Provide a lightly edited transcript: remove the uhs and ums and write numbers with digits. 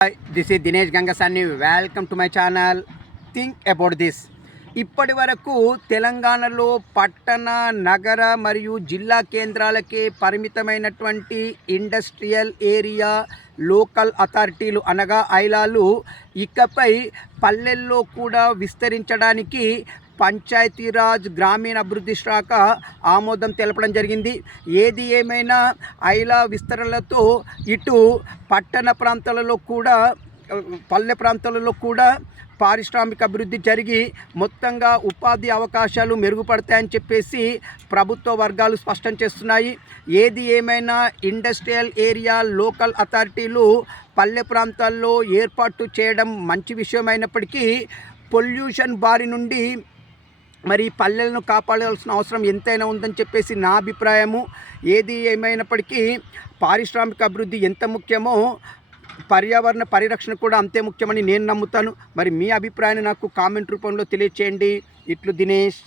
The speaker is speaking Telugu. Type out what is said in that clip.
Hi, this is Dinesh Gangasani. Welcome to my channel. Think about this. ఇప్పటి వరకు తెలంగాణలో పట్టణ నగర మరియు జిల్లా కేంద్రాలకే పరిమితమైనటువంటి ఇండస్ట్రియల్ ఏరియా లోకల్ అథారిటీలు అనగా ఐలాలు ఇకపై పల్లెల్లో కూడా విస్తరించడానికి పంచాయతీరాజ్ గ్రామీణాభివృద్ధి శాఖ ఆమోదం తెలపడం జరిగింది. ఏది ఏమైనా ఐలా విస్తరణలతో ఇటు పట్టణ ప్రాంతాలలో కూడా పల్లె ప్రాంతాలలో కూడా పారిశ్రామిక అభివృద్ధి జరిగి మొత్తంగా ఉపాధి అవకాశాలు మెరుగుపడతాయని చెప్పేసి ప్రభుత్వ వర్గాలు స్పష్టం చేస్తున్నాయి. ఏది ఏమైనా ఇండస్ట్రియల్ ఏరియా లోకల్ అథారిటీలు పల్లె ప్రాంతాల్లో ఏర్పాటు చేయడం మంచి విషయమైనప్పటికీ పొల్యూషన్ బారి నుండి మరి పల్లెలను కాపాడాల్సిన అవసరం ఎంతైనా ఉందని చెప్పేసి నా అభిప్రాయము. ఏది ఏమైనప్పటికీ పారిశ్రామిక అభివృద్ధి ఎంత ముఖ్యమో పర్యావరణ పరిరక్షణ కూడా అంతే ముఖ్యమని నేను నమ్ముతాను. మరి మీ అభిప్రాయాన్ని నాకు కామెంట్ రూపంలో తెలియచేయండి. ఇట్లు దినేష్.